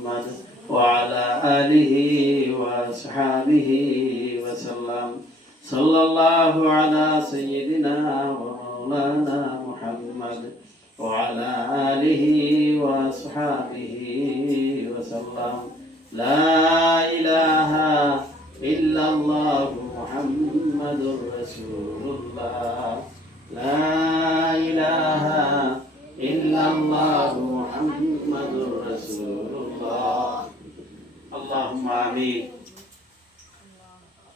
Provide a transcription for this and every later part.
محمد وعلى آله وأصحابه وسلم صلى الله على سيدنا ومولانا محمد وعلى آله وأصحابه وسلم لا إله إلا الله محمد رسول الله لا إله إلا الله محمد رسول الله اللهم آمين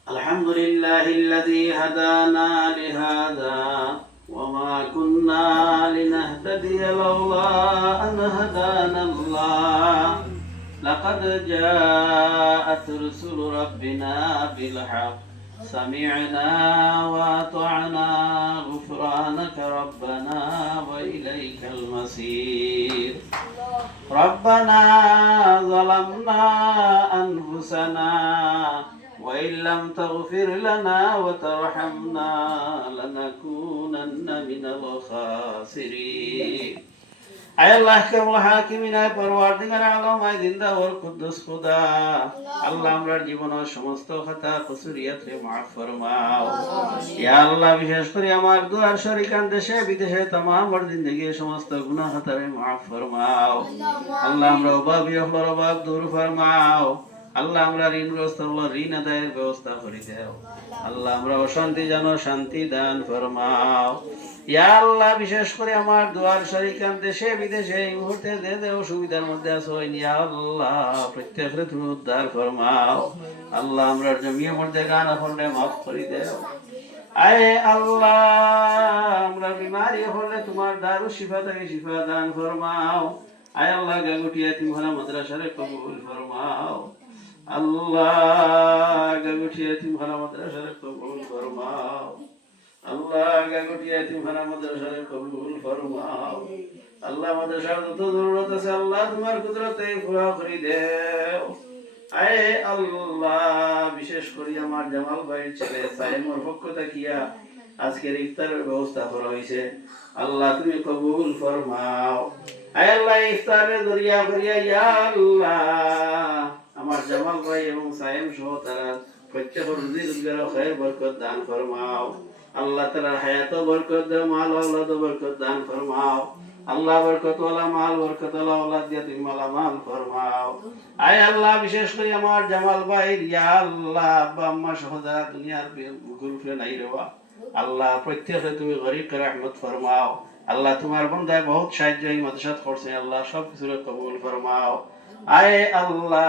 الحمد لله الذي هدانا لهذا وما كنا لنهتدي لولا أن هدانا الله لقد جاءت رسل ربنا بالحق سمعنا وأطعنا غفرانك ربنا وإليك المصير ربنا ظلمنا أنفسنا وإن لم تغفر لنا وترحمنا لنكونن من الخاسرين আয় আল্লাহ কামুল হাকিমিন আয় পরওয়ারদিগার আলম আয় জিন্দাওয়ার কুদ্দুস খুদা আল্লাহ আমরার জীবনের সমস্ত খাতা কসুরিয়াতে মাফ ফরমাও ইয়া আল্লাহ বিশেষ করে আমার দুয়ার শরীকান দেশে বিদেশে तमाम ওর জিন্দেগির সমস্ত গুনাহ খাতারে মাফ ফরমাও আল্লাহ আমরা অভাবী হওয়ার অভাব দূর ফরমাও আল্লাহ আমরা ঋণগ্রস্ত আল্লাহ ঋণ আদায়ের ব্যবস্থা করে দাও আল্লাহ আমরা অশান্তি জানো শান্তি দান ফরমাও ইয়া আল্লাহ বিশেষ করে আমার দুয়ার শরীকান দেশে বিদেশে এই মুহূর্তে যে অসুবিধার মধ্যে আছো ইয়া আল্লাহ প্রত্যেকরে তুমি উদ্ধার ফরমাও আল্লাহ আমরা জমিয়ে মধ্যে গান হলে মাফ করে দাও আয় আল্লাহ আমরা বিমারি হলে তোমার দারু শিফা থেকে শিফা দান ফরমাও আয় আল্লাহ গাগুটিয়া তিমহারা মাদ্রাসারে কবুল ফরমাও আল্লাহ গাগুটিয়া তিমহারা মাদ্রাসারে কবুল ফরমাও আল্লাহ গাগুটিয়া তিমহারা মাদ্রাসারে কবুল ফরমাও আল্লাহ মাদ্রাসার যত জরুরত আছে আল্লাহ তোমার কুদরতে পুরা করে দাও আয় আল্লাহ বিশেষ করে আমার জামাল ভাইয়ের ছেলে সাইমর পক্ষ থাকিয়া আজকের ইফতারের ব্যবস্থা করা হয়েছে আল্লাহ তুমি কবুল ফরমাও আয় আল্লাহ ইফতারের দরিয়া করিয়া ইয়া আল্লাহ আমার জামাল ভাই এবং সাইম সহ তারা প্রত্যেকের রুজি রোজগার খায়ের বরকত দান ফরমাও আল্লাহ তাআলার হায়াতও বরকত দাও মাল আওলাদও বরকত দান ফরমাও আল্লাহ বরকত ওয়ালা মাল বরকত ওয়ালা আওলাদ দিয়া তুমি মালামাল ফরমাও আয় আল্লাহ বিশেষ করে আমার জামাল ভাই ইয়া আল্লাহ আব্বা আম্মা সহ যারা দুনিয়ার গুরুফে নাই রেবা আল্লাহ প্রত্যেকে তুমি গরিবকে রহমত ফরমাও আল্লাহ তোমার বান্দায় বহুত সাহায্য এই মাদ্রাসাত করছে আল্লাহ সব কিছু কবুল ফরমাও আয় আল্লাহ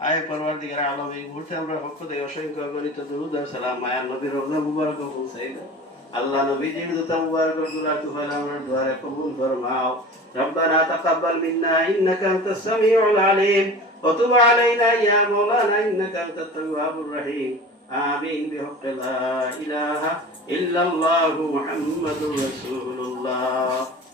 আয় পরওয়ারদিগার আলম এই মুহূর্তে আমরা পক্ষ থেকে অসংখ্য গণিত দরুদ আর সালাম মায়া নবীর রওজা মুবারক পৌঁছাই দাও আল্লাহ নবীজির দুতা মুবারক গুলা তুফাল আমরা দুআরে কবুল ফরমাও রব্বানা তাকাব্বাল মিন্না ইন্নাকা আনতাস সামিউল আলিম ওয়া তুব আলাইনা ইয়া মাওলানা ইন্নাকা আনতাত তাওয়াবুর রহিম আমিন বিহাক্কি লা ইলাহা ইল্লাল্লাহু মুহাম্মাদুর রাসূলুল্লাহ